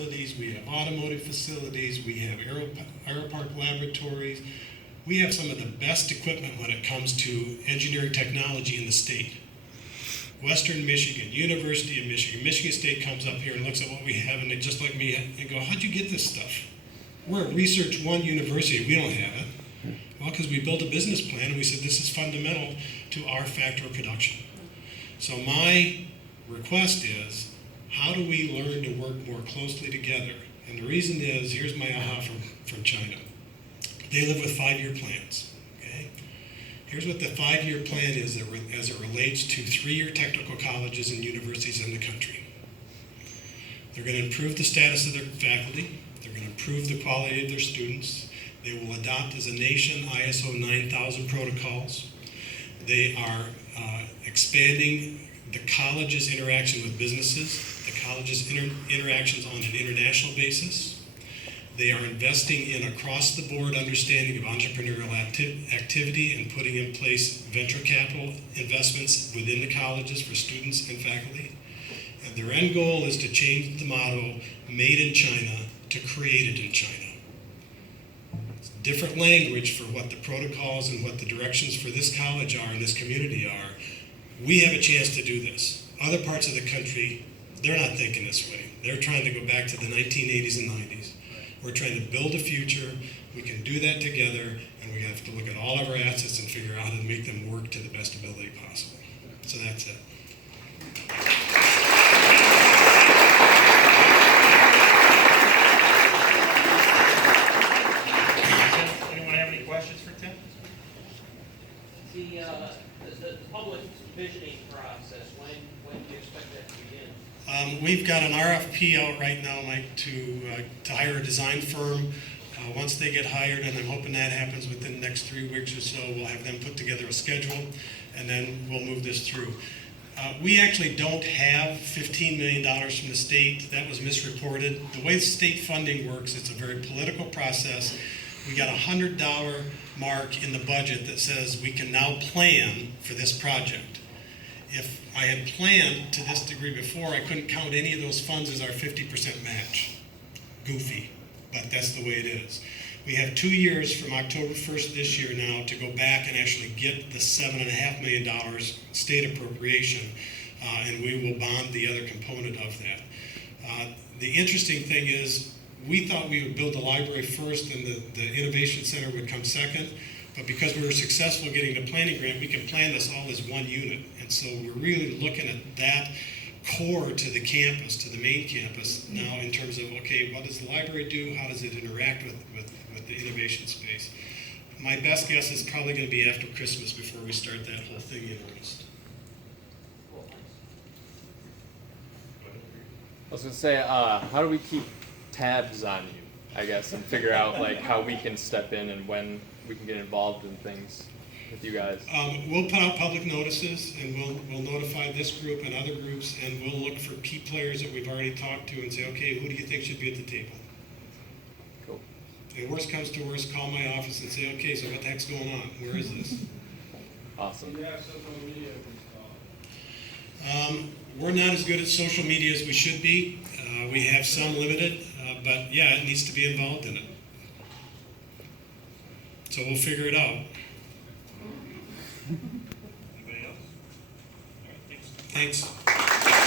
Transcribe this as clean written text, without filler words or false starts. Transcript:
facilities, we have automotive facilities, we have Aeropark laboratories. We have some of the best equipment when it comes to engineering technology in the state. Western Michigan, University of Michigan, Michigan State comes up here and looks at what we have, and they just like me and go, how'd you get this stuff? We're a Research One university, we don't have it. Well, because we built a business plan and we said this is fundamental to our factor of production. So my request is, how do we learn to work more closely together? And the reason is, here's my aha from China. They live with 5-year plans, okay? Here's what the 5-year plan is as it relates to 3-year technical colleges and universities in the country. They're going to improve the status of their faculty. They're going to improve the quality of their students. They will adopt as a nation ISO 9000 protocols. They are expanding the college's interaction with businesses, the college's interactions on an international basis. They are investing in across-the-board understanding of entrepreneurial activity and putting in place venture capital investments within the colleges for students and faculty. And their end goal is to change the motto, made in China, to created in China. It's different language for what the protocols and what the directions for this college are and this community are. We have a chance to do this. Other parts of the country, they're not thinking this way. They're trying to go back to the 1980s and 90s. We're trying to build a future. We can do that together, and we have to look at all of our assets and figure out how to make them work to the best ability possible. So that's it. Anyone have any questions for Tim? The public visioning process, when do you expect that to begin? We've got an RFP out right now, Mike, to hire a design firm. Once they get hired, and I'm hoping that happens within the next 3 weeks or so, we'll have them put together a schedule, and then we'll move this through. We actually don't have $15 million from the state. That was misreported. The way state funding works, it's a very political process. We got a $100 mark in the budget that says we can now plan for this project. If I had planned to this degree before, I couldn't count any of those funds as our 50% match. Goofy, but that's the way it is. We have 2 years from October 1st this year now to go back and actually get the $7.5 million state appropriation, and we will bond the other component of that. The interesting thing is, we thought we would build the library first and the Innovation Center would come second. But because we were successful getting the planning grant, we can plan this all as one unit. And so we're really looking at that core to the campus, to the main campus now in terms of, okay, what does the library do? How does it interact with the innovation space? My best guess is probably going to be after Christmas before we start that whole thing in earnest. I was gonna say, how do we keep tabs on you, I guess, and figure out like how we can step in and when we can get involved in things with you guys? We'll put out public notices, and we'll notify this group and other groups, and we'll look for key players that we've already talked to and say, okay, who do you think should be at the table? Cool. And worst comes to worst, call my office and say, okay, so what the heck's going on? Where is this? Awesome. You have social media installed. We're not as good at social media as we should be. We have some limited, but yeah, it needs to be involved in it. So we'll figure it out. Anybody else? All right, thanks. Thanks.